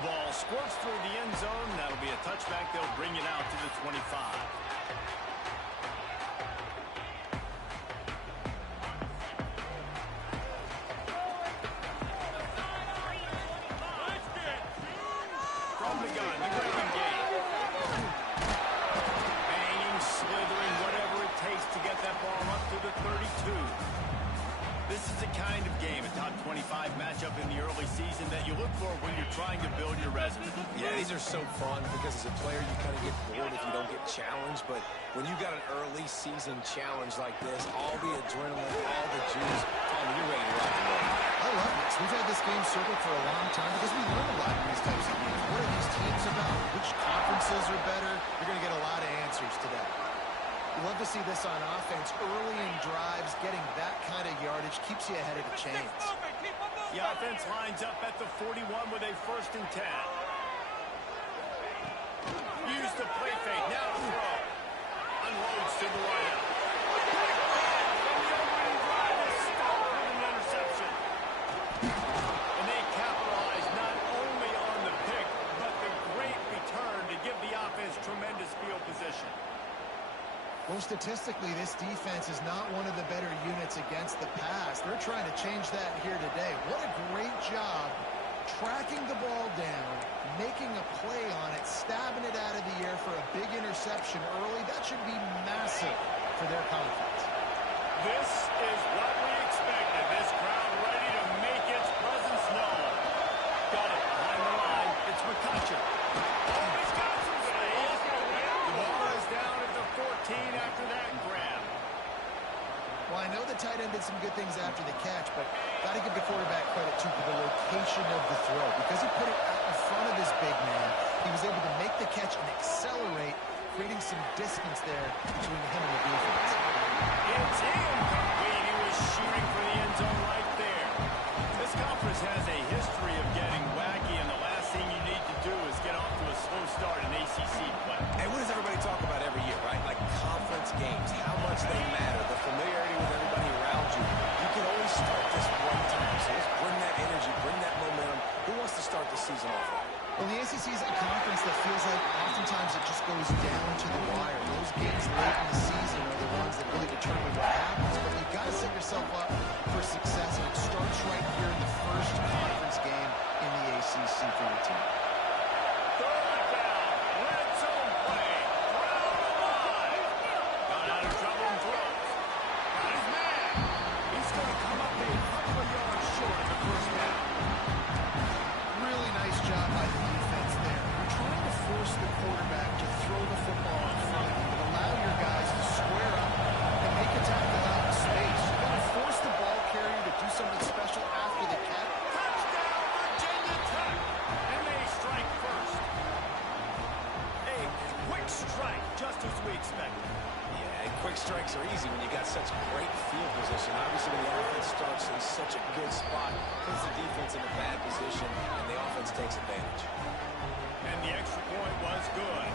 The ball squirts through the end zone. That'll be a touchback. They'll bring it out to the 25. From the gun, the ground game. Banging, slithering, whatever it takes to get that ball up to the 32. This is the kind of game, a top 25 matchup in the early season that you look for when you're trying to build your resume. Yeah, these are so fun because as a player you kind of get bored if you don't get challenged, but when you got an early season challenge like this, all the adrenaline, all the juice, you're ready to rock and roll. I love this. We've had this game circled for a long time because we learn a lot in these types of games. What are these teams about? Which conferences are better? You're going to get a lot of answers today. You love to see this on offense early in drives. Getting that kind of yardage keeps you ahead of the chains. The offense lines up at the 41 with a 1st and 10. Use the play fake. Now throw. Unloads to the right. And they capitalize not only on the pick, but the great return to give the offense tremendous field position. Well, statistically, this defense is not one of the better units against the pass. They're trying to change that here today. What a great job tracking the ball down, making a play on it, stabbing it out of the air for a big interception early. That should be massive for their confidence. This is what we expected. This crowd ready to make its presence known. Got it behind the line. It's McCutcheon. The ball is down at the 14 after that grab. Well, I know the tight end did some good things after the catch, but got to give the quarterback credit, too, for the location of the throw. Because he put it out in front of his big man, he was able to make the catch and accelerate, creating some distance there between him and the defense. It's incomplete. He was shooting for the end zone right there. This conference has a history of getting wacky, and the last thing you need to do is get off to a slow start in ACC play. Hey, what does everybody talk about every year, right? Like conference games, how much they matter, the familiarity with everybody around you. You can only start this one time, so let's bring that energy, bring that momentum. Who wants to start the season off right? Well, the ACC is a conference that feels like oftentimes it just goes down to the wire. Those games late in the season are the ones that really determine what happens. But you've got to set yourself up for success, and it starts right here in the first conference game in the ACC for your team. Third down. Red zone play. Crowd alive. Got out of trouble and throws. Got his man. He's going to come up a couple of yards short of the first down. Really nice job by the defense there. You're trying to force the quarterback to throw the football in front of you and allow your guys to square up and make a tackle out in space. You've got to force the ball carrier to do something special after the catch. Touchdown, Virginia Tech. And they strike first. A quick strike, just as we expected. Yeah, and quick strikes are easy when you got such great field position. Obviously, when the offense starts in such a good spot, puts the defense in a bad position, and the offense takes advantage. And the extra point was good.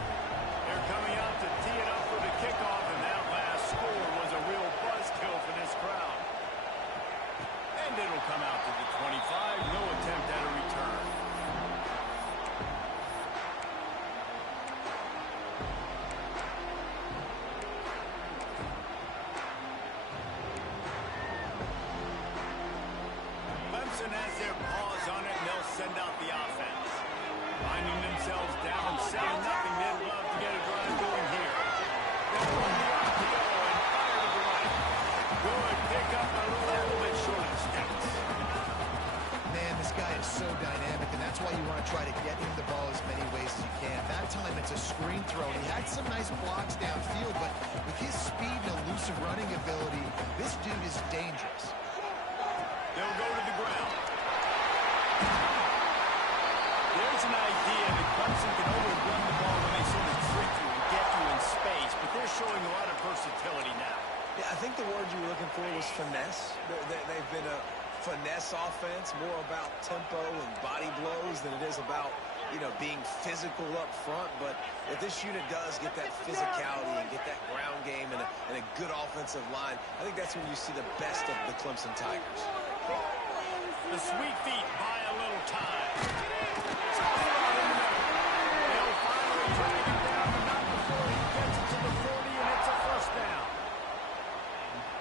They're coming out to tee it up for the kickoff, and that last score was a real buzzkill for this crowd. And it'll come out to the 25. No attempt at a return. Clemson has their paws on it, and they'll send out the offense. Finding themselves down 7-0, they'd love to get a drive going here. They'll run the RPO and fire to the right. Good pick up, a little bit short of the sticks. Man, this guy is so dynamic, and that's why you want to try to get him the ball as many ways as you can. That time it's a screen throw. He had some nice blocks downfield, but with his speed and elusive running ability, this dude is dangerous. They'll go to the ground. There's an idea that Clemson can only run the ball when they sort of trick you and get you in space, but they're showing a lot of versatility now. Yeah, I think the word you were looking for was finesse. They've been a finesse offense, more about tempo and body blows than it is about, being physical up front. But if this unit does get that physicality and get that ground game and a good offensive line, I think that's when you see the best of the Clemson Tigers. The sweet feet buy a little time. They'll finally drag him down, but not before he gets it to the 40, and it's a first down.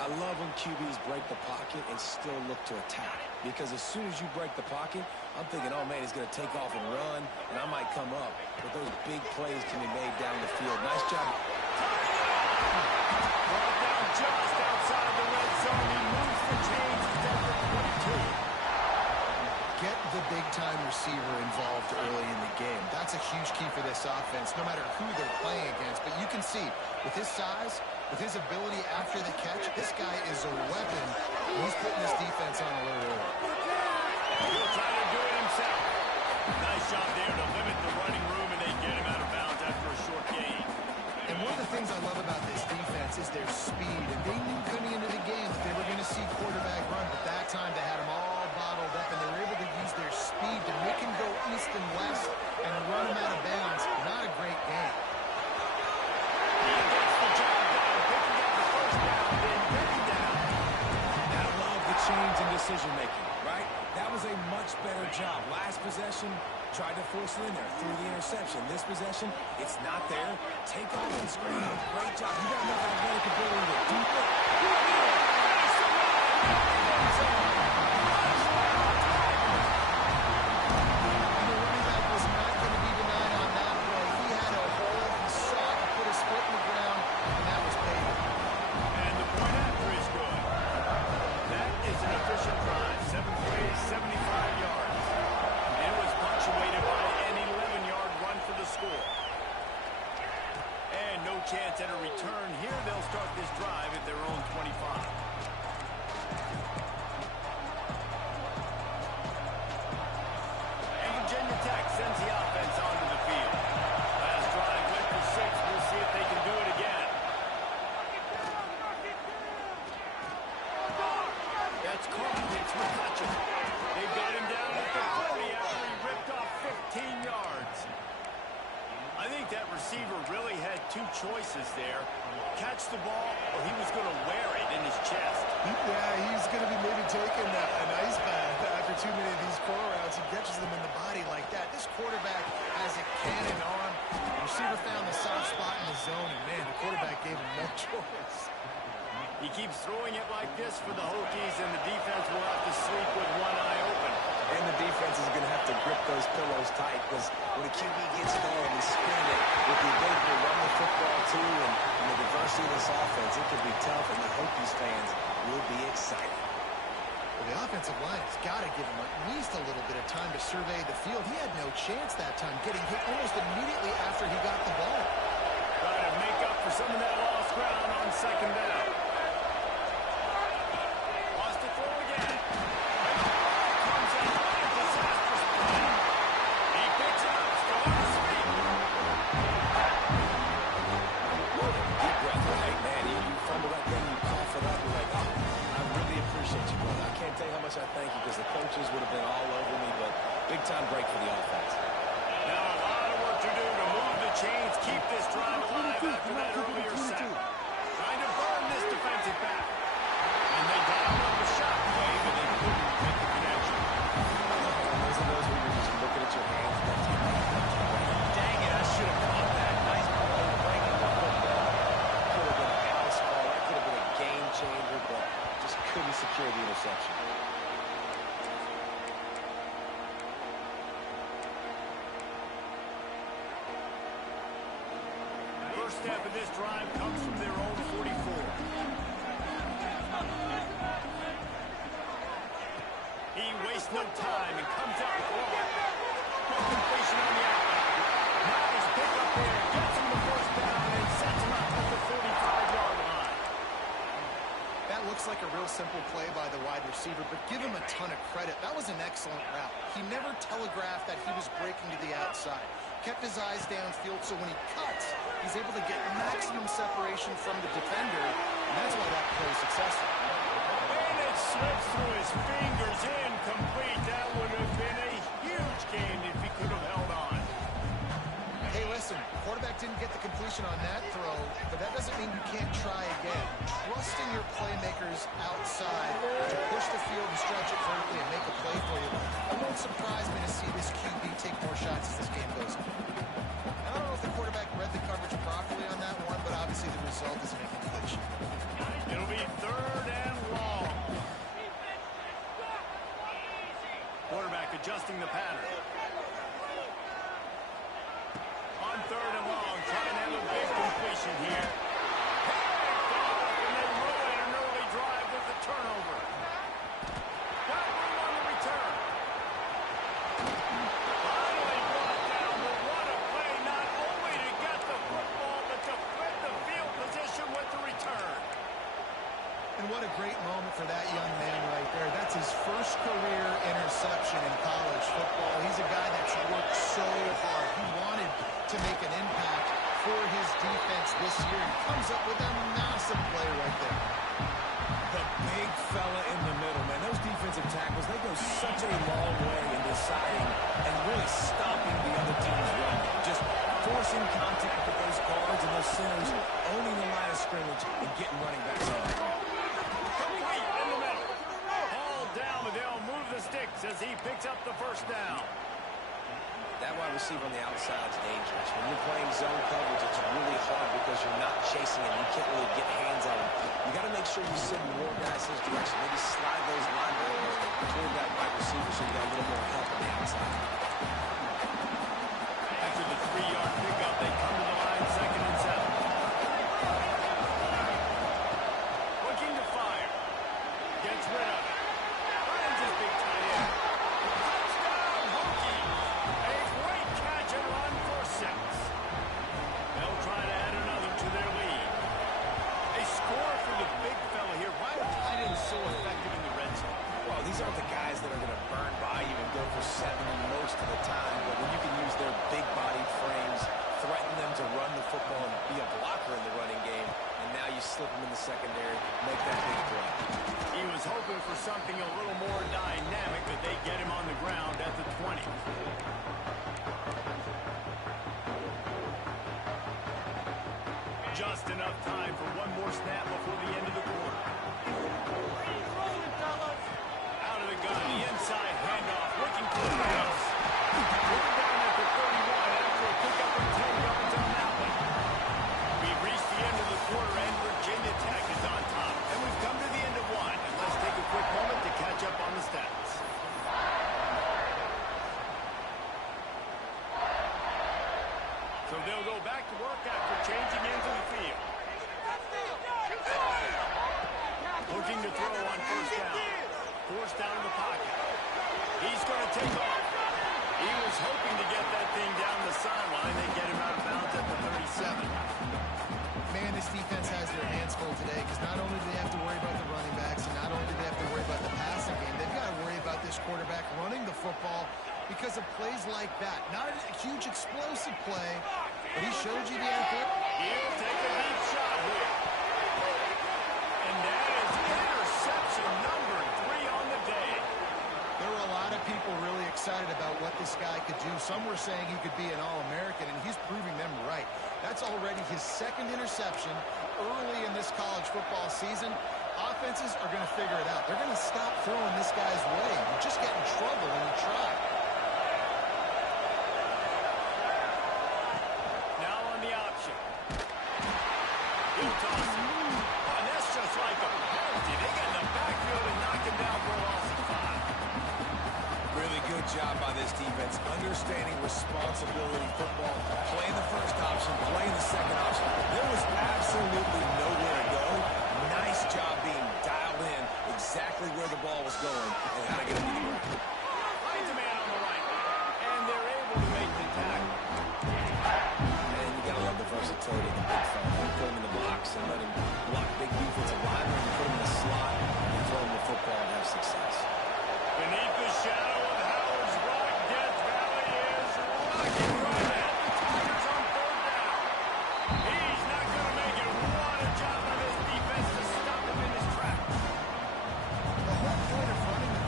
I love when QBs break the pocket and still look to attack. Because as soon as you break the pocket, I'm thinking, oh, man, he's going to take off and run, and I might come up. But those big plays can be made down the field. Nice job. Brought down just outside the red zone. He moves the chains. He's down for 22. Get the big-time receiver involved early in the game. That's a huge key for this offense, no matter who they're playing against. But you can see, with his size, with his ability after the catch, this guy is a weapon. He's putting this defense on alert early. He'll try to do it himself. Nice job there to limit the running room, and they get him out of bounds after a short gain. And one of the things I love about this defense is their speed. And they knew coming into the game that they were going to see quarterback run, but that time they had them all bottled up, and they were able to use their speed to make him go east and west and run him out of bounds. Not a great game. He gets the job done, picking up the first down, then getting down. I love the change in decision-making, right? That was a much better job. Last possession, tried to force it in there through the interception. This possession, it's not there. Take off and screen. Great job. You got enough athletic ability to do it. And the running back was not going to be denied on that play. He had a hole. He saw it. He put his foot in the ground, and that was paid. And the point after is good. That is an efficient drive. 7 plays, 75 yards. And it was punctuated by an 11-yard run for the score. And no chance at a return here. They'll start this drive at their own 25. And Virginia Tech sends the offense onto the field. Last drive went for 6. We'll see if they can do it again. That's caught. It's McCutcheon. They got him down at the 40 after he ripped off 15 yards. I think that receiver really had two choices there. Catch the ball, or he was going to wear it in his chest. Yeah, he's going to be maybe taking an ice bath after too many of these core routes. He catches them in the body like that. This quarterback has a cannon arm. The receiver found the soft spot in the zone, and, man, the quarterback gave him no choice. He keeps throwing it like this for the Hokies, and the defense will have to sleep with one eye open. And the defense is going to have to grip those pillows tight because when a QB gets going and spinning it with the ability to run the football too and the diversity of this offense, it could be tough, and the Hokies fans will be excited. Well, the offensive line has got to give him at least a little bit of time to survey the field. He had no chance that time, getting hit almost immediately after he got the ball. Trying to make up for some of that lost ground on second down. Wants to throw again. Comes out on a disastrous play. He picks it up, still on his feet. Deep breath, right, man? You fumble that thing, you cough it up, you're like, oh, I really appreciate you, brother. I can't tell you how much I thank you because the coaches would have been all over me, but big-time break for the offense. Now a lot of work to do to move the chains, keep this drive alive after that earlier sack. Trying to burn this defensive back. And they dialed up the shot wave, and they couldn't make the connection. Those are those where you're just looking at your hands. Dang it, I should have caught that. Nice play, breaking the football. Could have been a house call. That could have been a game changer, but just couldn't secure the interception. First step of this drive comes from their own 44. He wastes no time and comes out long. Good completion on the outlet. Nice pick up there. Gets him the first down and sets him up at the 45-yard line. That looks like a real simple play by the wide receiver, but give him a ton of credit. That was an excellent route. He never telegraphed that he was breaking to the outside. Kept his eyes downfield, so when he cuts, he's able to get maximum separation from the defender, and that's why that play is successful. And it slips through his fingers, incomplete. That would have been a huge gain if he could have held on. Hey, listen, the quarterback didn't get the completion on that throw, but that doesn't mean you can't try again. Trust in your playmakers outside to push the field and stretch it vertically and make a play surprise me to see this QB take more shots as this game goes on. I don't know if the quarterback read the coverage properly on that one, but obviously the result is an incompletion. It'll be 3rd and long. Quarterback adjusting the pattern. On 3rd and long, trying to have a big completion here. And they ruin an early drive with the turnover. Got room on the return. Finally brought down, but what a play, not only to get the football, but to flip the field position with the return. And what a great moment for that young man right there. That's his first career interception in college football. He's a guy that's worked so hard. He wanted to make an impact for his defense this year. He comes up with a massive play right there. The big fella in the middle, man. Those defensive tackles, they go such a long way in deciding and really stopping the other team's run. Just forcing contact with those guards and those centers, owning the line of scrimmage and getting running backs on the ground. Complete in the middle. Ball down, but they'll move the sticks as he picks up the first down. That wide receiver on the outside is dangerous. When you're playing zone coverage, it's really hard because you're not chasing him. You can't really get hands on him. You got to make sure you send more guys his direction. Maybe slide those linebackers toward that wide receiver so you got a little more help on the outside. After the 3-yard pickup, they come to the line, 2nd and 7. Looking to fire. Gets rid of it. Finds his big tight end. Touchdown, Hokie. A great catch and run for 6. They'll try to add another to their lead. A score for the big fella here. Why are tight ends so effective in the red zone? Well, these aren't the guys that are going to burn by you and go for 7 most of the time, but when you can use their big-bodied frames, threaten them to run the football and be a blocker in the running game, and now you slip them in the secondary, make that big throw. He was hoping for something a little more dynamic, but they get him on the ground at the 20. Just enough time for one more snap before the end of the quarter. Out of the gun, the inside handoff, looking for the house. We're down at the 31 after a pickup of 10 yards on that one. We've reached the end of the quarter, and Virginia Tech is on top. And we've come to the end of one. And let's take a quick moment to catch up on the stats. So they'll go back to work after changing into the field. Looking to throw on 1st down. Forced down in the pocket. He's going to take off. He was hoping to get that thing down the sideline. They get him out of bounds at the 37. Man, this defense has their hands full today because not only do they have to worry about the running backs and not only do they have to worry about the passing game, they've got to worry about this quarterback running the football because of plays like that. Not a huge explosive play, but he showed you the effort. He'll take a deep shot here. And that is interception number 3 on the day. There were a lot of people really excited about what this guy could do. Some were saying he could be an All-American, and he's proving them right. That's already his 2nd interception early in this college football season. Offenses are going to figure it out. They're going to stop throwing this guy's way. You just get in trouble when you try. Now on the option. He'll toss it. Oh, and that's just like a penalty. They get in the backfield and knock him down for a loss of 5. Really good job by this defense, understanding responsibility football, playing the first option, playing the second option. There was absolutely nowhere to go. Nice job being dialed in exactly where the ball was going and how to get it to the ground. Finds a man on the right. And they're able to make the tackle. And you got to love the versatility of the big fella. You put him in the box and let him block big defensive linemen. You put him in the slot and throw him the football and have success. Beneath the shadow of Howard's Rock, Death Valley is rocking right at the Tigers on 3rd down. He's not going to make it. What a job by this defense to stop him in his tracks. The whole point of running the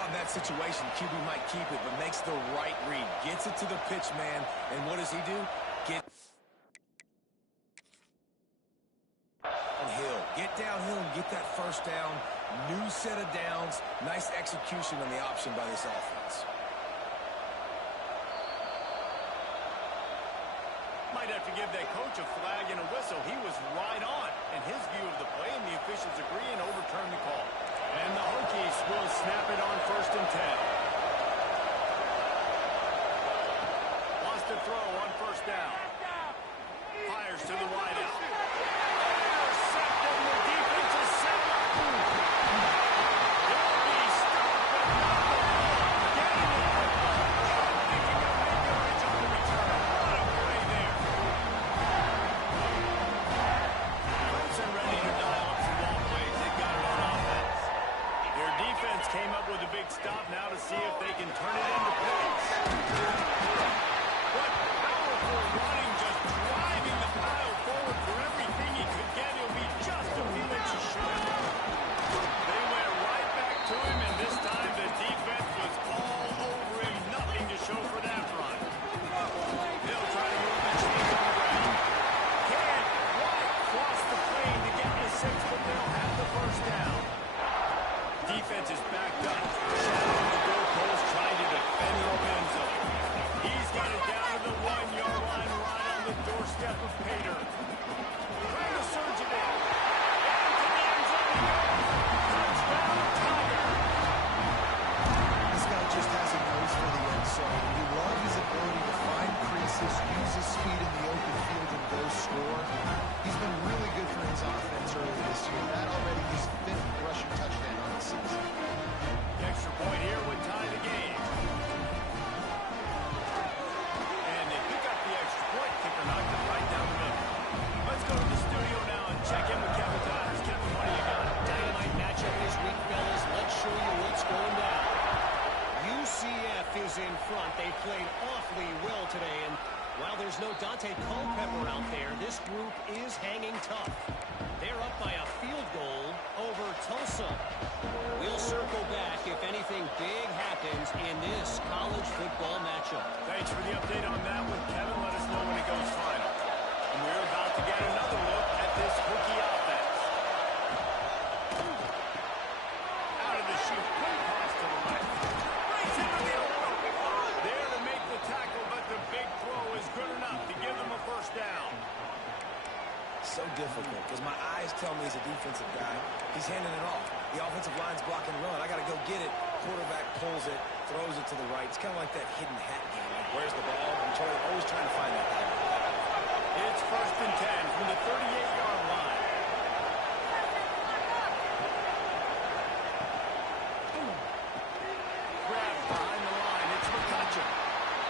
thought in that situation QB might keep it, but makes the right read. Gets it to the pitch man, and what does he do? Get downhill and get that first down. New set of downs. Nice execution on the option by this offense. Might have to give that coach a flag and a whistle. He was right on in his view of the play, and the officials agree and overturn the call. And the Hokies will snap it on 1st and 10. Wants to throw on 1st down. Fires to the wideout. Intercepted. The defense is set up. They'll be stopped, but not before getting the football. Making a big on the return. What a play there. Clemson ready to dial up some ball plays. They got it on offense. Their defense came up with a big stop now to see if they can turn it into points. What powerful running, just driving the pile forward for everything he could get. He'll be just a few inches short. They went right back to him, and this time the defense was all over him. Nothing to show for that run. They'll try to move the chains on the ground. Can't quite cross the plane to get to 6, but they'll have the 1st down. Defense is backed up. Shadowing the goalpost, trying to defend the end zone. He's got it down to the 1-yard line, right on the doorstep of Pater. Trying to surge it in. Into the end zone. Touchdown, Tiger. This guy just has a nose for the end zone. We love his ability to find creases, use his speed in the open field, and go score. He's been really good for his offense early this year. That already his 5th rushing touchdown on the season. The extra point here would tie the game. And they pick up the extra point. Kicker knocked it right down the middle. Let's go to the studio now and check in with Kevin Dodgers. Kevin, what do you got? Dynamite matchup this week, fellas. Let's show you what's going down. UCF is in front. They played awfully well today, and while there's no Dante Culpepper out there, this group is hanging tough. They're up by a field goal over Tulsa. We'll circle back if anything big happens in this college football matchup. Thanks for the update on that one, Kevin. Let us know when it goes final. And we're about to get another look at this Hokie offense. Out of the chute, quick pass to the left. Right into the open. There to make the tackle, but the big throw is good enough to give them a 1st down. So difficult because my eyes tell me he's a defensive guy. He's handing it off. The offensive line's blocking run. I got to go get it. Quarterback pulls it, throws it to the right. It's kind of like that hidden hat game. Like, where's the ball? I'm always trying to find that guy. It's 1st and 10 from the 38-yard line. Grabbed behind the line. It's McCutcheon.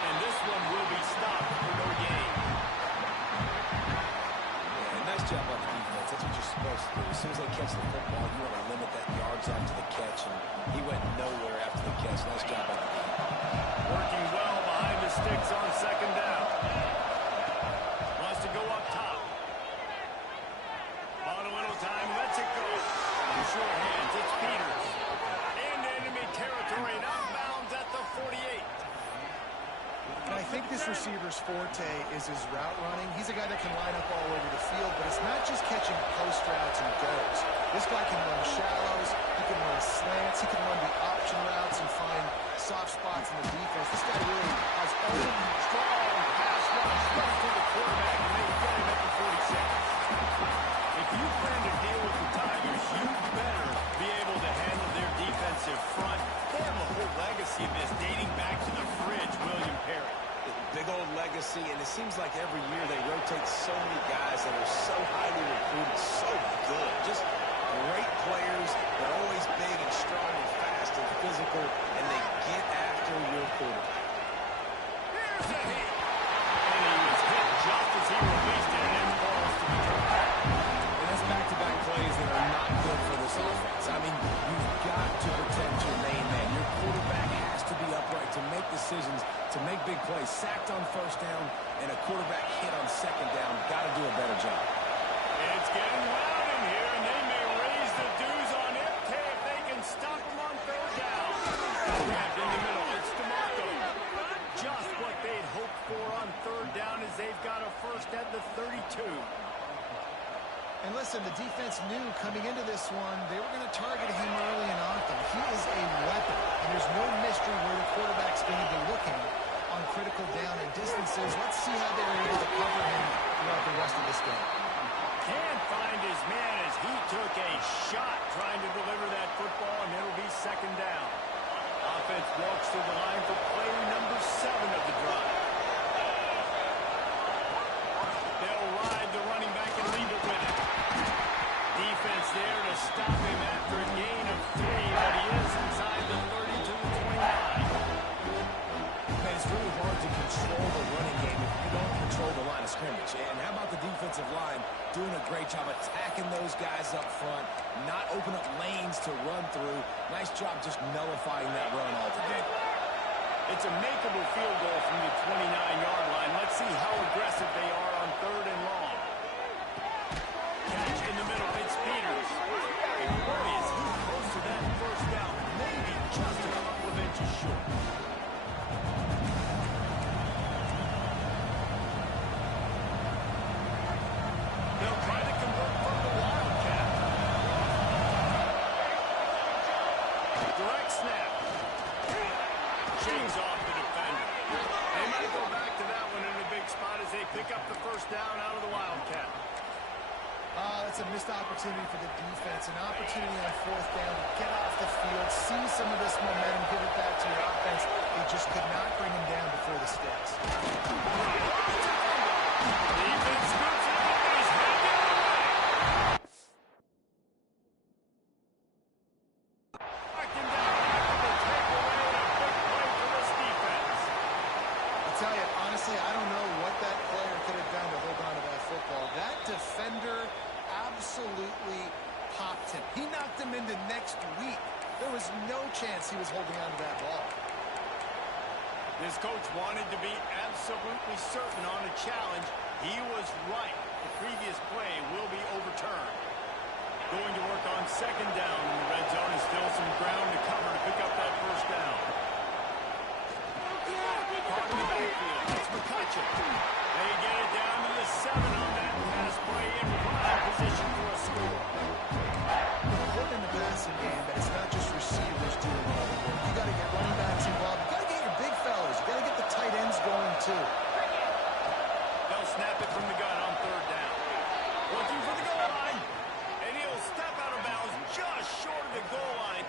And this one will be stopped for no gain. Nice job on the defense. That's what you're supposed to do. As soon as they catch the football, you want to limit that yards after the catch, and he went nowhere after the catch. Nice job on the defense. Working well behind the sticks on 2nd down. Wants to go up top. On a little time, lets it go. In short hands, it's Peters. In enemy territory and out of bounds at the 48. And I think this receiver's forte is his route running. He's a guy that can line up all over the field, but it's not just catching post routes and goes. This guy can run shallows, he can run slants, he can run the option routes and find soft spots in the defense. This guy really has all the Strong pass rush right to the quarterback, and they get him at the 46. If you plan to deal with the Tigers, you better be able to handle their defensive front. They have a whole legacy of this dating back to the fridge, William Perry. Big old legacy, and it seems like every year they rotate so many guys that are so highly recruited, so good. Just great players. They're always big and strong and fast and physical, and they get after your quarterback. Here's a hit. And he was hit just as he released it. And And listen, the defense knew coming into this one, they were going to target him early and often. He is a weapon, and there's no mystery where the quarterback's going to be looking on critical down and distances. Let's see how they're able to cover him throughout the rest of this game. Can't find his man as he took a shot trying to deliver that football, and it'll be second down. Offense walks to the line for play number 7 of the drive. They'll ride the running back and leave it with him. Defense there to stop him after a gain of 3, but he is inside the 30 to the 29. Man, it's really hard to control the running game if you don't control the line of scrimmage. And how about the defensive line doing a great job attacking those guys up front, not open up lanes to run through. Nice job just nullifying that run altogether. It's a makeable field goal from the 29-yard line. Let's see how aggressive they are on 3rd and long. Catch in the middle. It's Peters. And boy, is he close to that first down. Maybe just a couple of inches short. They'll try to convert from the Wildcat. Direct snap. Shades off the defender. They might go back to that one in a big spot as they pick up the first down out of the Wildcat. That's a missed opportunity for the defense. An opportunity on 4th down to get off the field, see some of this momentum, give it back to your offense. They just could not bring him down before the sticks. Defense scoops it up and he's headed the other way. Knocking down after the takeaway and a big play for this defense. I'll tell you, honestly, I don't know what that player could have done to hold on to that football. That defender absolutely popped him. He knocked him into next week. There was no chance he was holding on to that ball. This coach wanted to be absolutely certain on a challenge. He was right. The previous play will be overturned. Going to work on 2nd down in the red zone is still some ground to cover to pick up that first down. Caught in the backfield. It's McCutcheon. They get it down to the 7 on that pass play in prime position for a score. Important in the passing game that it's not just receivers doing all the work. You got to get running backs involved. You got to get your big fellas. You got to get the tight ends going too. They'll snap it from the gun on 3rd down. Looking for the goal line. And he'll step out of bounds just short of the goal line.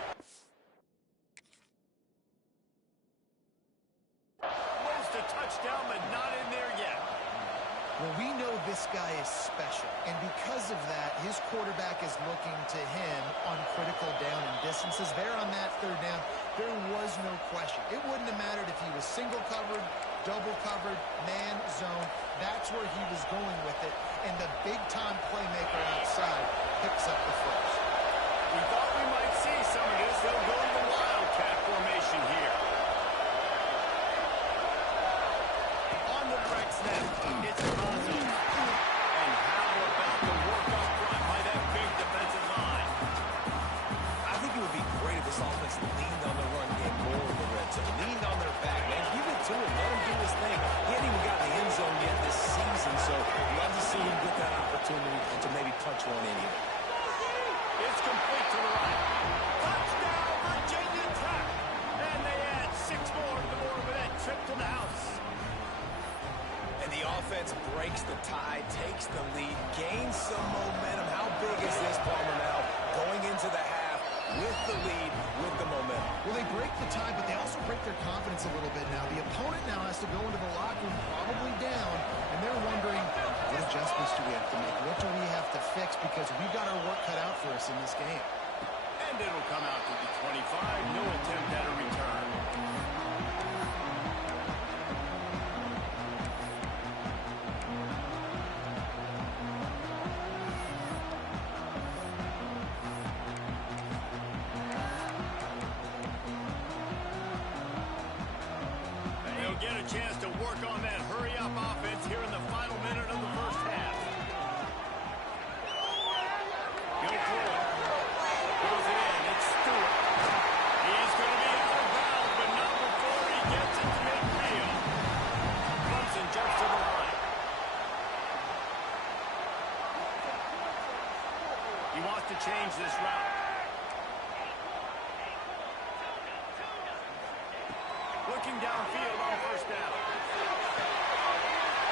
Close to touchdown, but not in there yet. Well, we know this guy is special, and because of that, his quarterback is looking to him on critical down and distances. There on that 3rd down, there was no question. It wouldn't have mattered if he was single covered, double covered, man, zone. That's where he was going with it, and the big-time playmaker outside picks up the first. We thought we might see some of this. They'll go to the Wildcat formation here. On the direct snap, it's Alonso. And how about the work up front by that big defensive line? I think it would be great if this offense leaned on the run game more in the red zone. Leaned on their back, man. Give it to him. Let him do his thing. He hadn't even gotten the end zone yet this season, so love to see him get that opportunity to maybe punch one in here. It's complete to the right. Touchdown, Virginia Tech. And they add 6 more to the board with that trip to the house. And the offense breaks the tie, takes the lead, gains some momentum. How big is this, Palmer, now? Going into the half with the lead, with the momentum. Well, they break the tie, but they also break their confidence a little bit now. The opponent now has to go into the locker room probably down, and they're wondering, what adjustments do we have to make? What do we have to fix? Because we've got our work cut out for us in this game. And it'll come out to the 25. No attempt at a return. They'll get a chance to work on that hurry-up offense here in the final minute of the first half. Go for it. Throws it in. It's Stewart. He's going to be out of bounds, but not before he gets it to midfield. Clemson jumps to the line. He wants to change this route. Looking downfield on first down.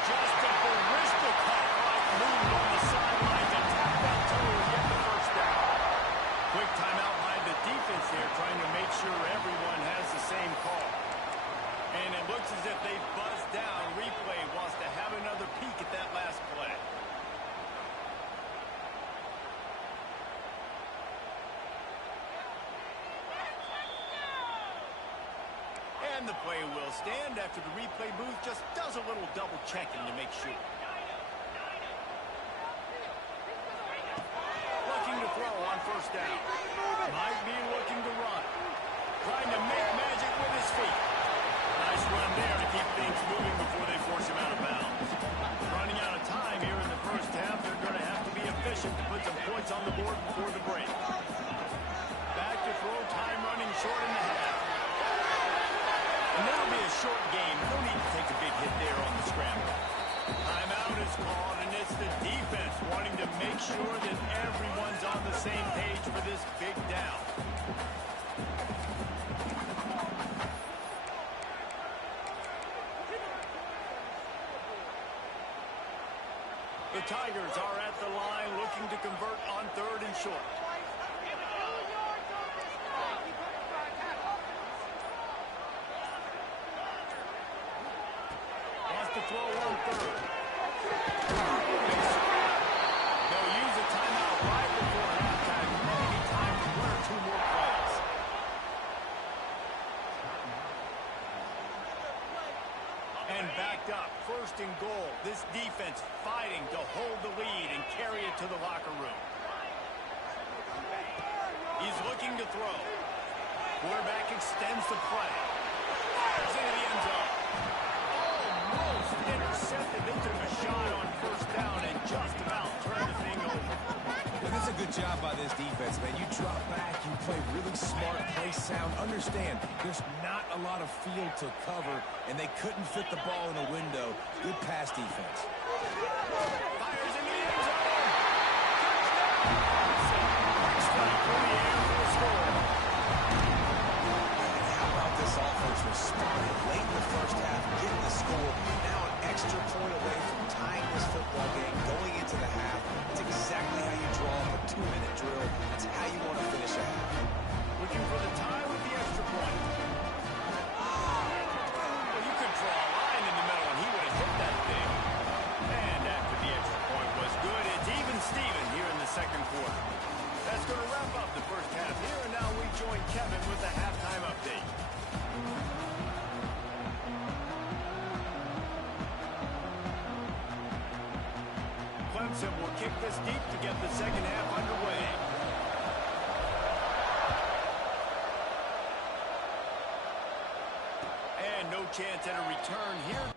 Just a aristocrat-like move on the sideline to tap that toe and get the first down. Quick timeout by the defense here, trying to make sure everyone has the same call. And it looks as if they buzzed down. Replay wants to have another peek at that last play. And the play will stand after the replay booth just does a little double checking to make sure. Looking to throw on first down. Might be looking to run. Trying to make magic with his feet. Nice run there to keep things moving before they force him out of bounds. Running out of time here in the first half. They're going to have to be efficient to put some points on the board before the break. Back to throw, time running short in the half. And that'll be a short game. No need to take a big hit there on the scramble. Timeout is called, and it's the defense wanting to make sure that everyone's on the same page for this big down. The Tigers are at the line looking to convert on third and short. To throw on third. They'll use a timeout right before halftime. Maybe time for one or two more plays. And backed up, first and goal. This defense fighting to hold the lead and carry it to the locker room. He's looking to throw. Quarterback extends the play. Fires into the end zone. Intercepted. They took a shot on first down and just about turned the thing over. And that's a good job by this defense, man. You drop back, you play really smart, play sound. Understand, there's not a lot of field to cover, and they couldn't fit the ball in a window. Good pass defense. Fires in the end zone. Touchdown. Strike for the air for the score. And how about this offense responding late in the first half, getting the score. Now an extra point away from tying this football game, going into the half. It's exactly how you draw up a 2-minute drill. That's how you want to finish a half. Looking for the tie with the extra point. Well, you could draw a line in the middle, and he would have hit that thing. And after the extra point was good, it's even Steven here in the second quarter. That's going to wrap up the first half here, and now we join Kevin with the halftime update. Clemson will kick this deep to get the second half underway. And no chance at a return here.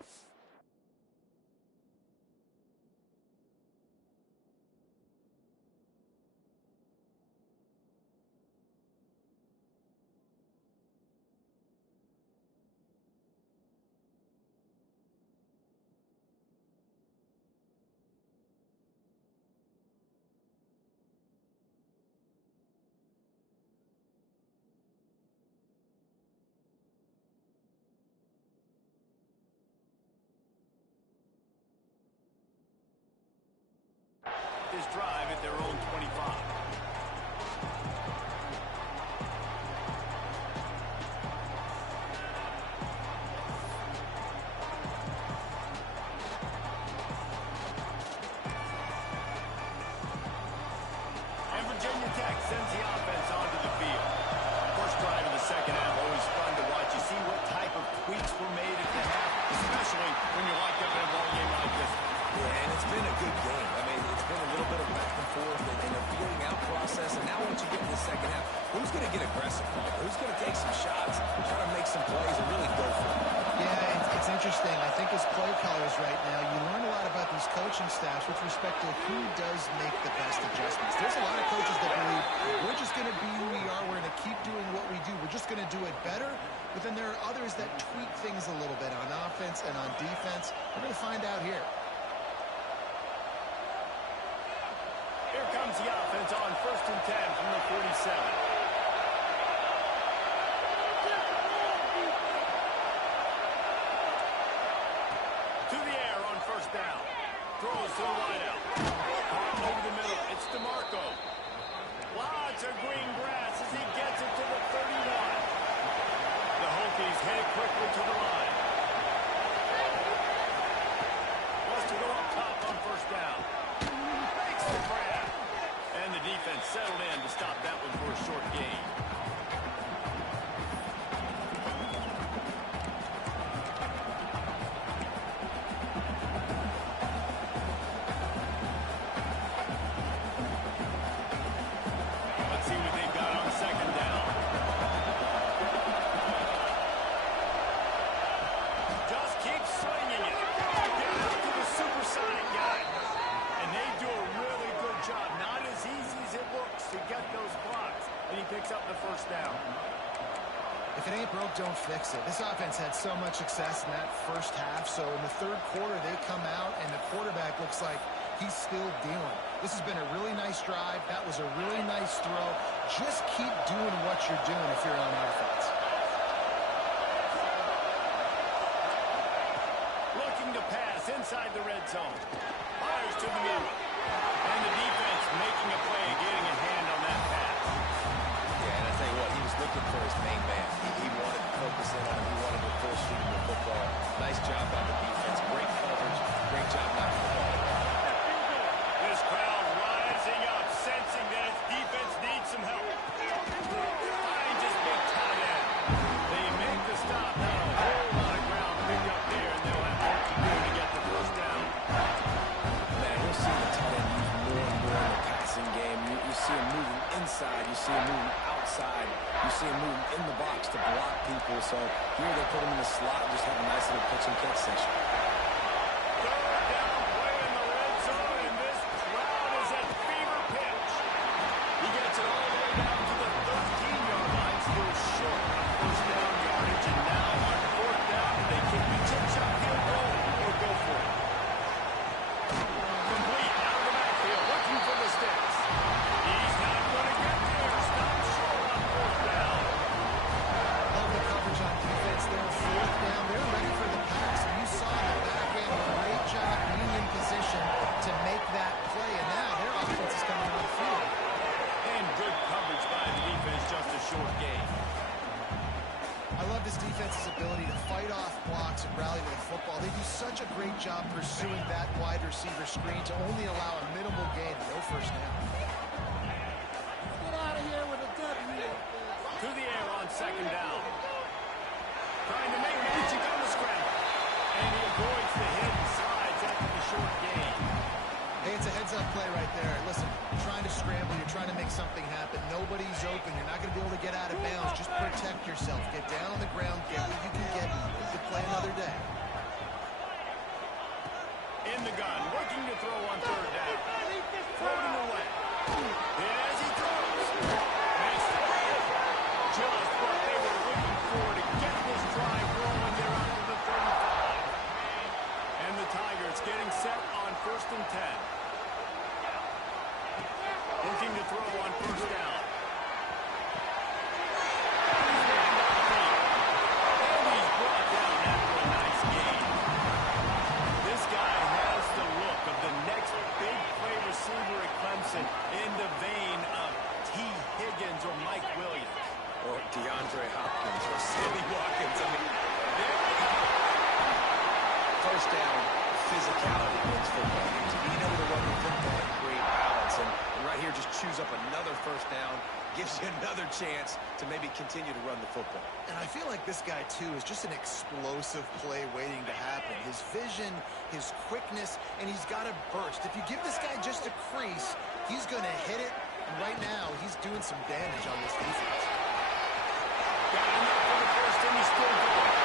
This drive at their own 25. And Virginia Tech sends the offense onto the field. First drive of the second half, always fun to watch. You see what type of tweaks were made at the half, especially when you're locked up in a ball game like this. Yeah, and it's been a good game. I mean, it's been a little bit of back and forth and a feeling out process. And now once you get in the second half, who's going to get aggressive? Who's going to take some shots, try to make some plays, and really go for it? Yeah, it's interesting. I think as play callers right now, you learn a lot about these coaching staffs with respect to who does make the best adjustments. There's a lot of coaches that believe we're just going to be who we are. We're going to keep doing what we do. We're just going to do it better. But then there are others that tweak things a little bit on offense and on defense. We're going to find out here. Here comes brings the offense on 1st and 10 from the 47. To the air on 1st down. Throws to the wideout. Over the middle. It's DeMarco. Lots of green grass as he gets it to the 31. The Hokies head quickly to the line. Wants to go up top on 1st down. Makes the grab. And the defense settled in to stop that one for a short gain. Let's see what they've got on 2nd down. Just keep swinging it. Get out to the supersonic guy. And they do a really good job. Not as easy as it looks to get those blocks. And he picks up the 1st down. If it ain't broke, don't fix it. This offense had so much success in that first half, so in the 3rd quarter, they come out, and the quarterback looks like he's still dealing. This has been a really nice drive. That was a really nice throw. Just keep doing what you're doing if you're on offense. Looking to pass inside the red zone. Fires to the middle. And the defense making a play, getting a hand on that pass. Yeah, and I tell you what, he was looking for his main man. He wanted to focus in on him. He wanted to full shoot the football. Nice job by the defense. Great coverage. Great job knocking the ball away. This crowd rising up, sensing that its defense needs some help. Finds his big tight end. They make the stop. Not a whole lot of ground picked up there, and they'll have work to do to get the 1st down. Man, you'll see the tight end used more and more in the passing game. You see him moving inside. You see him moving outside. You see him moving in the box to block people. So here they put him in the slot and just have a nice little pitch and catch session. 3rd down play in the red zone, and this crowd is at fever pitch. He gets it all the way down to the 13-yard line, still short of 1st down yardage, and now on 4th down, they kick the chip shot field goal or go for it. Complete out of the backfield, looking for the sticks. He's not going to get there. Stop short on 4th down. Love the coverage on defense there. 4th down. They're ready for the pass. And you saw in the back end, great job being in position to make that play. And now their offense is coming on the field. And good coverage by the defense, just a short gain. I love this defense's ability to fight off blocks and rally to the football. They do such a great job pursuing that wide receiver screen to only allow a minimal gain, no 1st down. Get out of here with a W. To the air on 2nd down. Trying to make magic on the scramble. And he avoids the hit and slides after the short gain. Hey, it's a heads-up play right there. Listen, you're trying to scramble. You're trying to make something happen. Nobody's open. You're not going to be able to get out of bounds. Just protect yourself. Get down on the ground. Get what you can get. You can play another day. In the gun, looking to throw on 3rd down. Floating away. As he throws. Makes the play. Just what they were looking for to get this drive rolling. They're out to the 35. And the Tigers getting set on 1st and 10. Looking to throw on 1st down. And he's brought down after a nice gain. This guy has the look of the next big play receiver at Clemson in the vein of T. Higgins or Mike Williams. Or DeAndre Hopkins or Sammy Watkins. I mean, 1st down, physicality wins football games. Being able to run the football and create balance. And right here, just choose up another 1st down, gives you another chance to maybe continue to run the football. And I feel like this guy, too, is just an explosive play waiting to happen. His vision, his quickness, and he's got a burst. If you give this guy just a crease, he's going to hit it. And right now, he's doing some damage on this defense. Got enough for the 1st, and he's still going.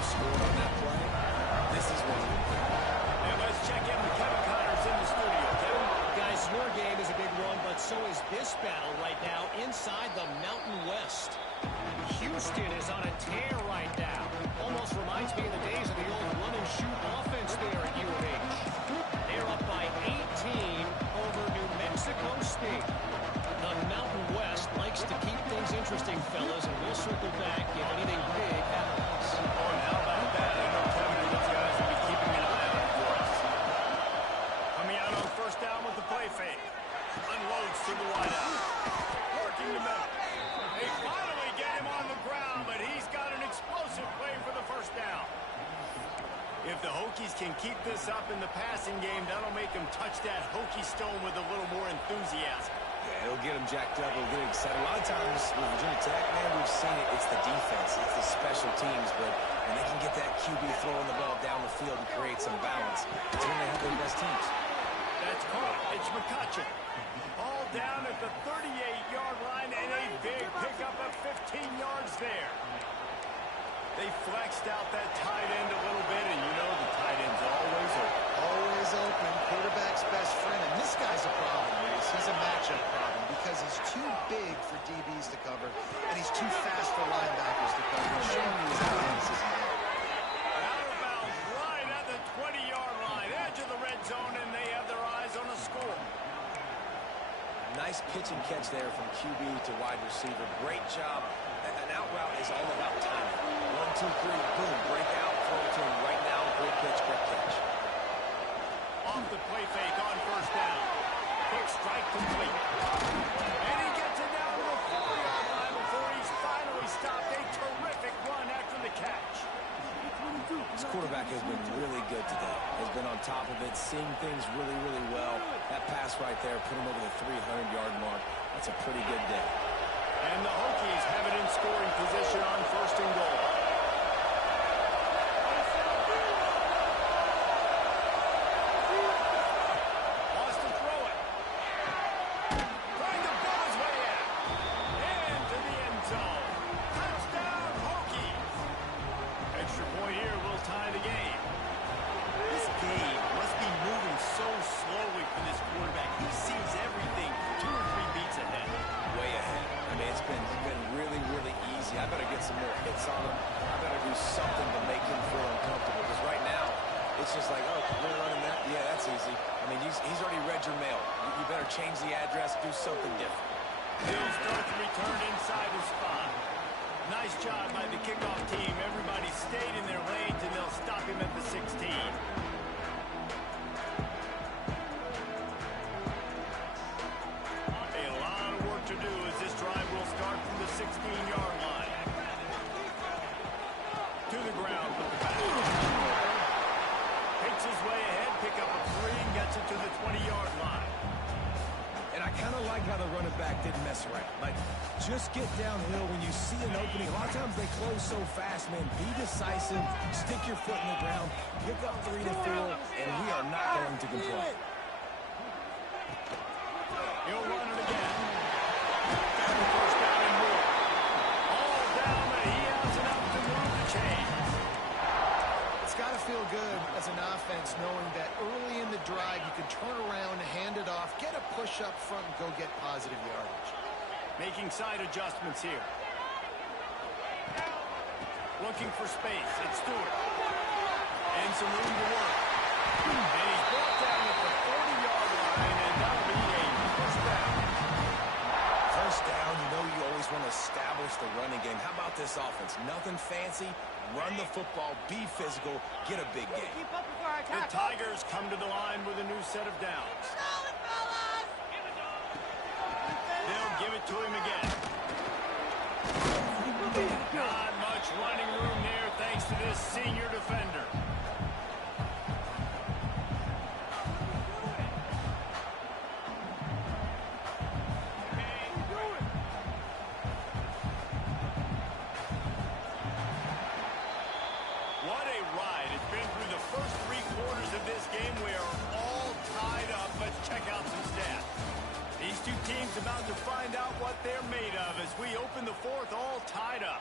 Scored on that play. This is what we do. And let's check in with Kevin Connors in the studio. interesting, fellas, and we'll circle back if anything big happens. Oh, and how about that? I know Kevin and those guys will be keeping an eye out for us. Coming out on first down with the play fake. Unloads to the wideout. Working the middle. They finally get him on the ground, but he's got an explosive play for the first down. If the Hokies can keep this up in the passing game, that'll make them touch that Hokie stone with a little more enthusiasm. Yeah, it'll get them jacked up. It'll get excited. A lot of times with Virginia Tech, man, we've seen it. It's the defense. It's the special teams. But when they can get that QB throwing the ball down the field and create some balance, it's when they have their best teams. That's caught. It's McCutcheon. All down at the 38-yard line, and a big pickup of 15 yards there. They flexed out that tight end a little bit, and you know the tight end's always open. Always open, quarterback's best friend. And this guy's a problem, Reese. He's a matchup problem because he's too big for DBs to cover, and he's too fast for linebackers to cover. He's showing you his athleticism there. Out of bounds, right at the 20-yard line, edge of the red zone, and they have their eyes on the score. Nice pitch and catch there from QB to wide receiver. Great job. An out route is all about timing. 1, 2, 3, boom, break out, throw it to him right now. Great pitch, great catch. Off the play fake on first down. Quick strike complete. And he gets it down to the 4-yard line before he's finally stopped. A terrific run after the catch. This quarterback has been really good today. Has been on top of it, seeing things really, really well. That pass right there put him over the 300-yard mark. That's a pretty good day. And the Hokies have it in scoring position on first and goal. Wants to throw it. Trying to blow his way out. Into the end zone. Touchdown, Hokies. Extra point here will tie the game. This game must be moving so slowly for this quarterback. He sees everything 2 or 3 beats ahead. Way ahead. I mean, it's been really, really easy. I better get some more hits on him. I better do something to make him feel uncomfortable. Because right now, it's just like, oh, we're running that? Yeah, that's easy. I mean, he's already read your mail. You better change the address, do something different. He'll start the return inside his spot. Nice job by the kickoff team. Everybody stayed in their lanes, and they'll stop him at the 16. A lot of work to do as this drive will start from the 16-yard line. To the ground with the back. Takes his way ahead, pick up a 3, and gets it to the 20-yard line. And I kind of like how the running back didn't mess around. Like, just get downhill when you see an opening. A lot of times they close so fast, man. Be decisive, stick your foot in the ground, pick up 3 to 4, and we are not going to complain. He'll run it again. Got the first down and more. All down, but he has enough to move the chains. It's got to feel good as an offense knowing that early in the drive you can turn around, hand it off, get a push up front, and go get positive yardage. Making side adjustments here. Looking for space. It's Stewart. And some room to work. And he's brought down at the 40-yard line, and that'll be a first down. First down, you know you always want to establish the running game. How about this offense? Nothing fancy. Run the football, be physical, get a big game. The Tigers come to the line with a new set of downs. They'll give it to him again. Not much running room there thanks to this senior defender. What a ride. It's been through the first 3 quarters of this game. We are all tied up. Let's check out some stats. These two teams about to find out what they're made of as we open the 4th all tied up.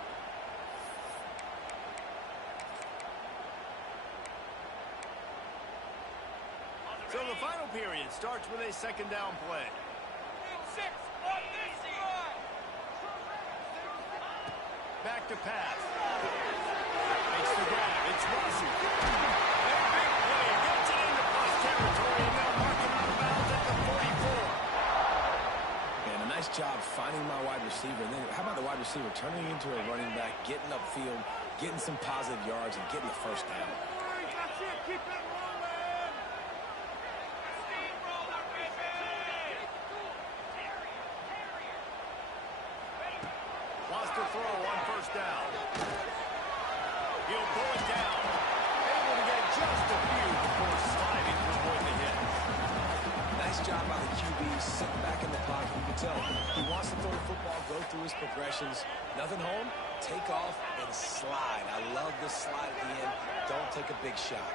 So the final period starts with a second down play. Back to pass. Makes the grab. It's Rossi. And big play. Gets it into plus territory, and they'll mark him out of bounds at the 44. And a nice job finding my wide receiver. receiver. And then how about the wide receiver turning into a running back, getting upfield, getting some positive yards, and getting the first down. That's it. Keep it rolling. Wants to throw on first down. He'll pull it down. Able to get just a few before sliding to avoid the hit. Nice job by the QB, sitting back in the pocket. You can tell he wants to throw the football, go through his progressions. Nothing home, take off, and slide. I love this slide at the end. Don't take a big shot.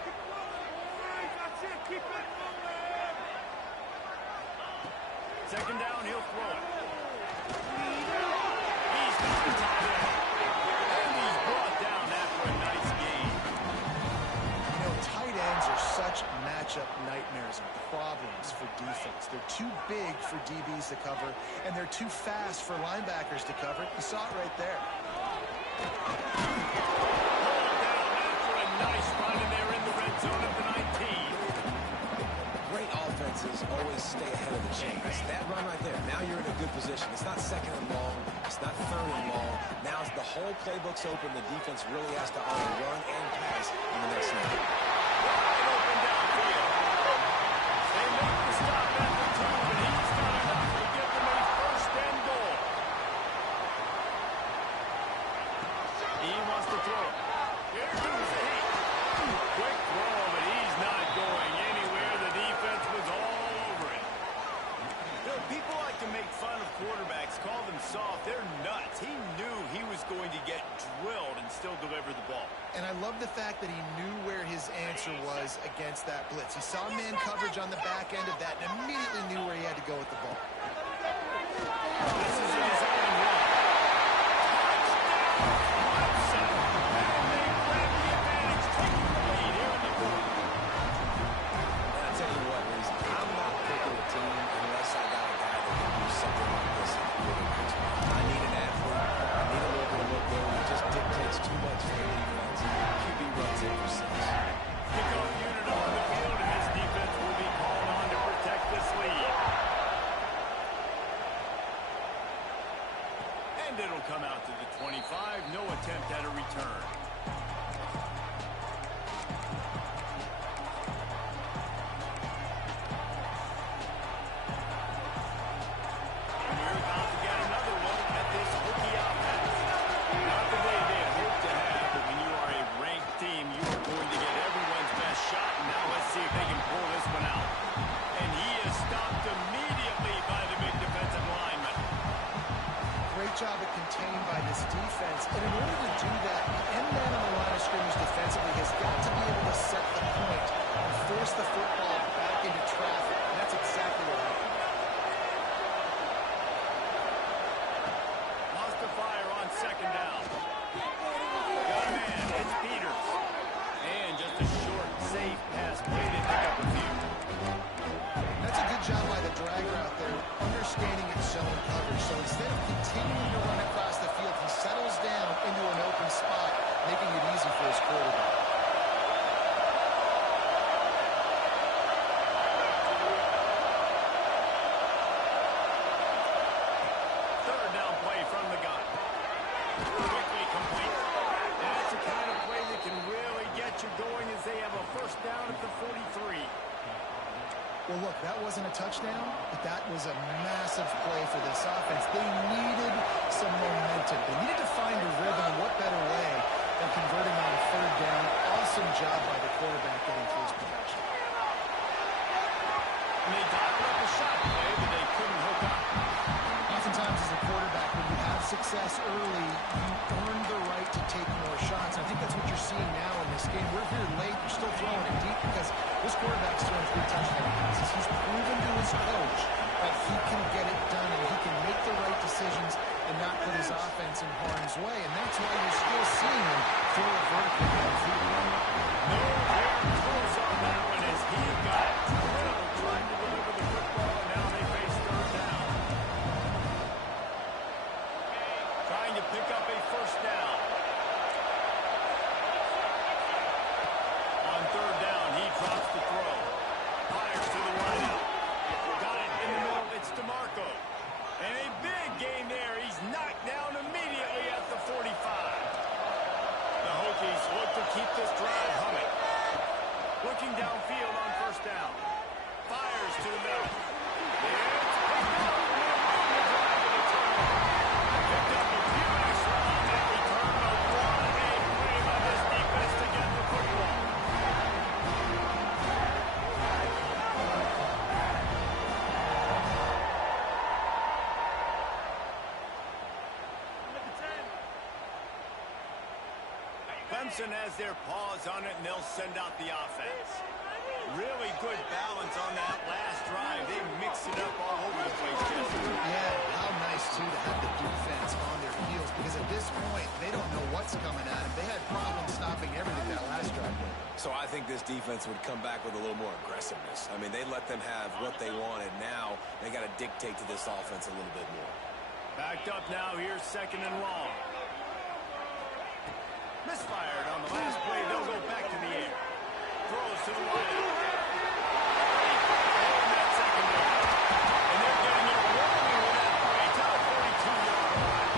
That's it. Keep it rolling. Second down, he'll throw it. He's got the tight end. And he's brought down after a nice gain. You know, tight ends are such matchup nightmares and problems for defense. They're too big for DBs to cover, and they're too fast for linebackers to cover. You saw it right there. Pulled down after a nice run, and they're in the red zone at the 19. Great offenses always stay ahead of the chains. That run right there, now you're in a good position. It's not second and long. It's not third and long. Now the whole playbook's open. The defense really has to honor run and pass in the next snap. Wide open downfield. They make the stop at the 2, but he's got enough to give them a first and goal. He wants to throw it. Here comes the heat. Quick throw, but he's not going anywhere. The defense was all over it. You know, people like to make fun of quarterbacks, call them soft. They're nuts. He knew he was going to get drilled and still deliver the ball. And I love the fact that he knew where his answer was against that blitz. He saw man coverage on the back end of that and immediately knew where he had to go with the ball. This is his own run. Touchdown, Clemson. And they grab the advantage, taking the lead here in the fourth. And I tell you what, Reese, I'm not picking a team unless I got a guy that can do something like this in the quarterback. I need an athlete. I need a little bit of look there. It just dictates too much for the defense. QB runs in for 6. Kickoff unit on the field, and his defense will be called on to protect this lead. And it'll come out to the 25. No attempt at a return. And we're about to get another look at this Hokie offense. Not the way they had hoped to have, but when you are a ranked team, you are going to get everyone's best shot. And now let's see if they can pull this one out. And he is stopped immediately by the big defensive lineman. Great job at contained by this defense. And in order to do that, the end man on the line of scrimmage defensively has got to be able to set the point and force the football back into traffic. And that's exactly what happened. Wants to fire on second down. Got a man. It's Peters. And just a short, safe pass play to pick up a few. That's a good job by the dragger out there, understanding its zone coverage. So instead of continuing to run across the field, he settles down into an open spot, making it easy for his quarterback. Third down play from the gun. Quickly complete. That's the kind of play that can really get you going as they have a first down at the 43. Well, look, that wasn't a touchdown, but that was a massive play for this offense. They needed some momentum. They needed to find a rhythm. What better way than converting on third down? Awesome job by the quarterback getting through his protection. And they dialed up a shot play, but they couldn't hook up. Oftentimes as a quarterback, when you have success early, you earn the right to take more shots. I think that's what you're seeing now in this game. We're here late. You're still throwing it deep because this quarterback's throwing 3 touchdown passes. He's proven to his coach that he can get it done and he can make the right decisions and not put his offense in harm's way. And that's why you're still seeing him throw a vertical downfield. No rare close on that one as he got drilled trying to deliver the football, and now they face third down. Trying to pick up a first down. On third down, he drops the throw. Fires Clemson has their paws on it, and they'll send out the offense. Really good balance on that last drive. They mixed it up all over the place, Jesse. Yeah, how nice, too, to have the defense on their heels, because at this point, they don't know what's coming at them. They had problems stopping everything that last drive did. So I think this defense would come back with a little more aggressiveness. I mean, they let them have what they wanted. Now they got to dictate to this offense a little bit more. Backed up now. Here's 2nd and long. Misfired on the last play. They'll go back to the air. Throws to the wide. And that second down. And they're getting it rolling with that play to the 42-yard line.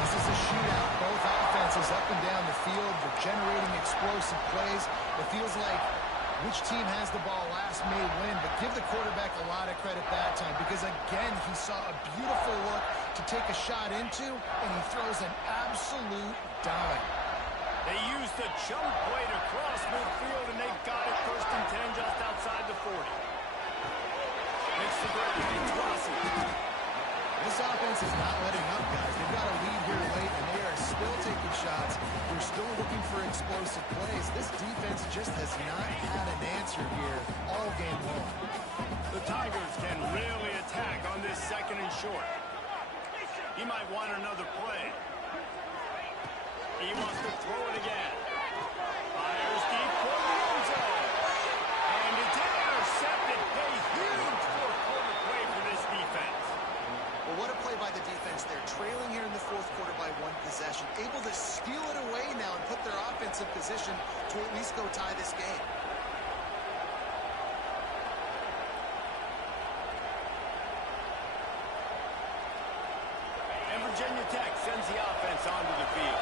This is a shootout. Both offenses up and down the field. They're generating explosive plays. It feels like which team has the ball last may win, but give the quarterback a lot of credit that time because, again, he saw a beautiful look to take a shot into, and he throws an absolute dime. They used a jump play to cross midfield, and they got it 1st and 10 just outside the 40. Makes the grab. It's Rossi. This offense is not letting up, guys. They've got a lead here late, and they are still taking shots. They're still looking for explosive plays. This defense just has not had an answer here all game long. The Tigers can really attack on this 2nd and short. He might want another play. He wants to throw it again. Fires deep for the end zone. And it's intercepted. A huge fourth-quarter play for this defense. Well, what a play by the defense. They're trailing here in the 4th quarter by 1 possession. Able to steal it away now and put their offense in position to at least go tie this game. And Virginia Tech sends the offense onto the field.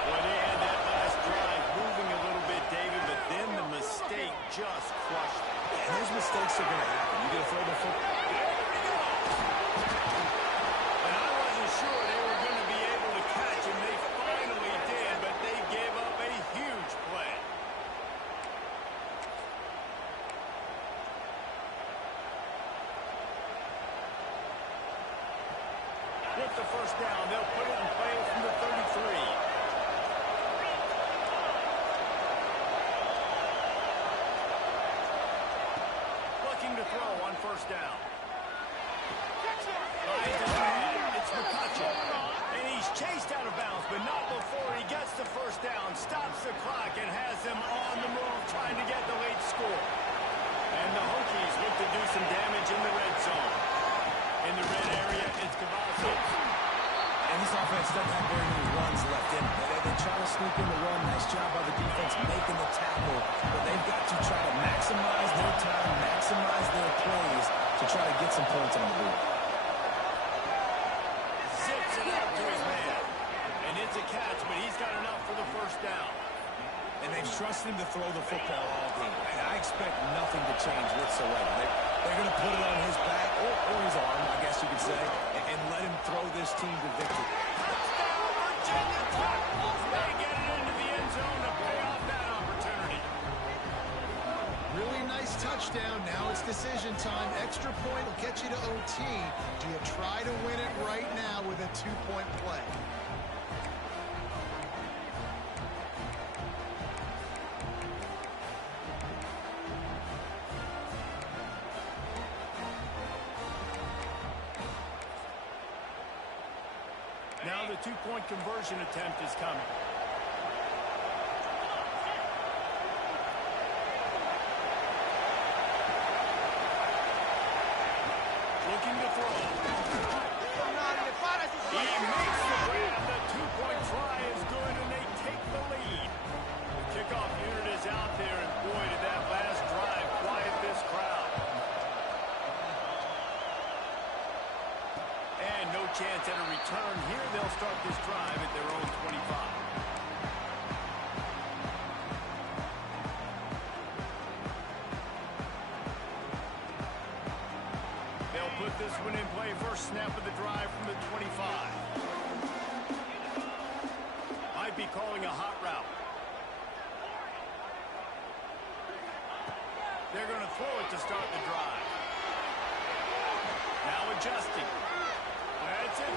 Well, they had that last drive moving a little bit, David, but then the mistake just crushed it. And those mistakes are going to happen. You're going to throw the football. And I wasn't sure they were going to be able to catch him. They finally did, but they gave up a huge play. With the 1st down, they'll put it in play from the 33. Looking to throw on 1st down. It's McCutcheon. And he's chased out of bounds, but not before he gets the 1st down, stops the clock, and has them on the move trying to get the late score. And the Hokies look to do some damage in the red zone. In the red area, it's Cavazos. And this offense doesn't have very many runs left in it. They try to sneak in the run. Nice job by the defense making the tackle. But they've got to try to maximize their time, maximize their plays to try to get some points on the board. Zips it out to his man. And it's a catch, but he's got enough for the 1st down. And they've trusted him to throw the football all game. And I expect nothing to change whatsoever. They're going to put it on his back, or his arm, I guess you could say, and let him throw this team to victory. Touchdown, Virginia Tech. They get it into the end zone to pay off that opportunity. Really nice touchdown. Now it's decision time. Extra point will get you to OT. Do you try to win it right now with a 2-point play? Now the 2-point conversion attempt is coming. Looking to throw. He makes the grab. The 2-point try is good, and they take the lead. The kickoff unit is out there, and boy, did that last drive quiet this crowd. And no chance at a return here. They'll start this drive at their own 25. They'll put this one in play. First snap of the drive from the 25. Might be calling a hot route. They're going to throw it to start the drive. Now adjusting. That's it.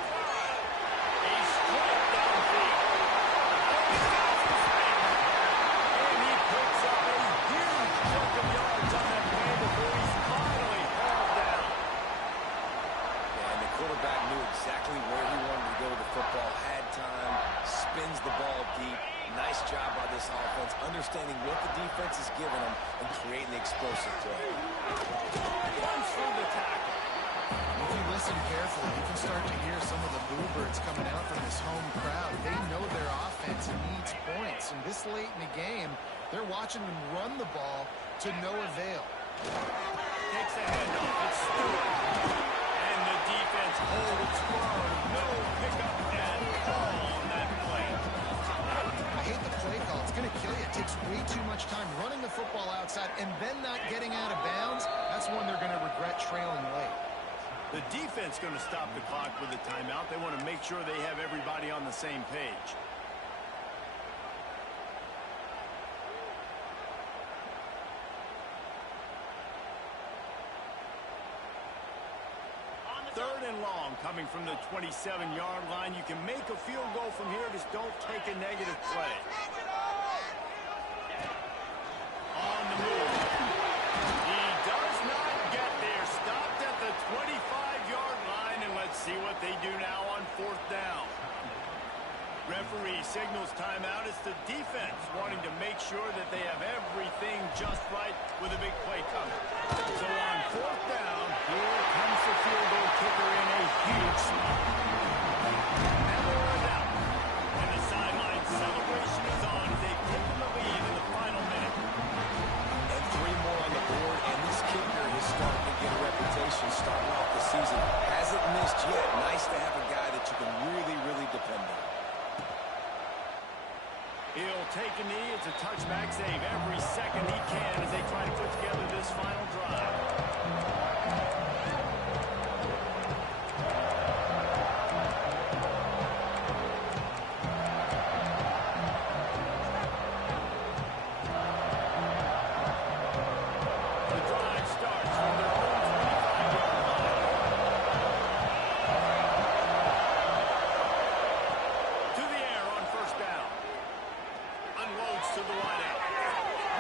He's straight downfield. Oh, he's got defense is giving them and creating the explosive play. Runs through the tackle. If you listen carefully, you can start to hear some of the bluebirds coming out from this home crowd. They know their offense needs points, and this late in the game, they're watching them run the ball to no avail. Takes a handoff. It's Stewart. And the defense holds firm. No pickup at all on that play. I hate the play call. It's going to kill you. It takes way too much time running the football outside and then not getting out of bounds. That's one they're going to regret trailing late. The defense going to stop the clock with a timeout. They want to make sure they have everybody on the same page. Third and long coming from the 27-yard line. You can make a field goal from here. Just don't take a negative play. On the move. He does not get there. Stopped at the 25-yard line, and let's see what they do now on fourth down. Referee signals timeout. It's the defense wanting to make sure that they have everything just right with a big play coming. So on fourth down, here comes the field goal kicker in a huge spot. Never a doubt. And the sideline celebration is on as they take the lead in the final minute. And 3 more on the board, and this kicker is starting to get a reputation starting off the season. Hasn't missed yet. Nice to have a guy that you can really, really depend on. He'll take a knee. It's a touchback save every second he can as they try to put together this final drive. The drive starts from their own 25-yard line. To the air on first down. Unloads to the wideout.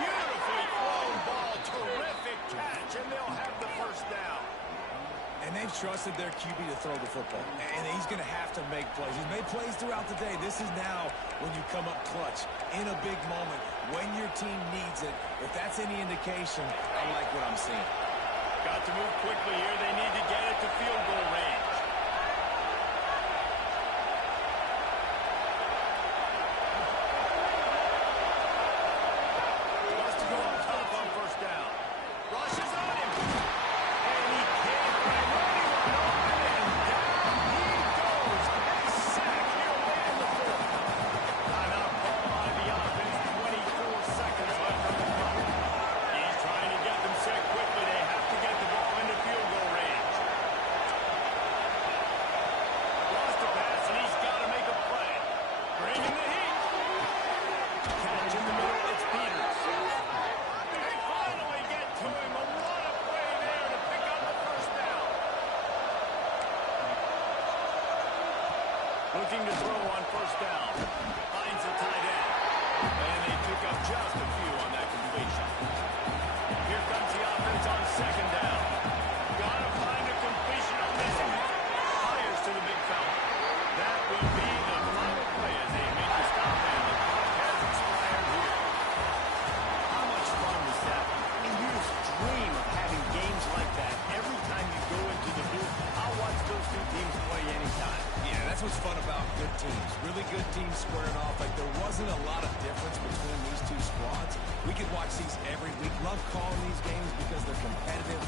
Beautifully thrown ball. Terrific catch, and they'll have the first down. And they've trusted their QB to throw the football. And he's going to have to make plays. He's made plays throughout the day. This is now when you come up clutch in a big moment when your team needs it. If that's any indication, I like what I'm seeing. Got to move quickly here. They need to get it to field goal range. Wants to go up top on first down. Rushes on him. And he can't find anyone open, and down he goes. A sack here late in the fourth. Timeout called by the offense. 24 seconds left on the clock. He's trying to get them set quickly. They have to get the ball into field goal range. Lost the pass, and he's got to make a play. Bringing the heat. Catch in the middle. It's Peters. They finally get to him. What a play there to pick up the first down. Looking to throw on first down. Finds the tight end. And they pick up just a few on that completion. Here comes the offense on second down. Gotta find a completion on this one. Fires to the big fella. That will be the final play as they make the stop, and the clock has expired here. How much fun was that? I mean, you just dream of having games like that every time you go into the booth. I'll watch those two teams play anytime. Yeah, that's what's fun about good teams. Really good teams squaring off. Like, there wasn't a lot of difference between these two squads. We could watch these every week. Love calling these games because they're competitive.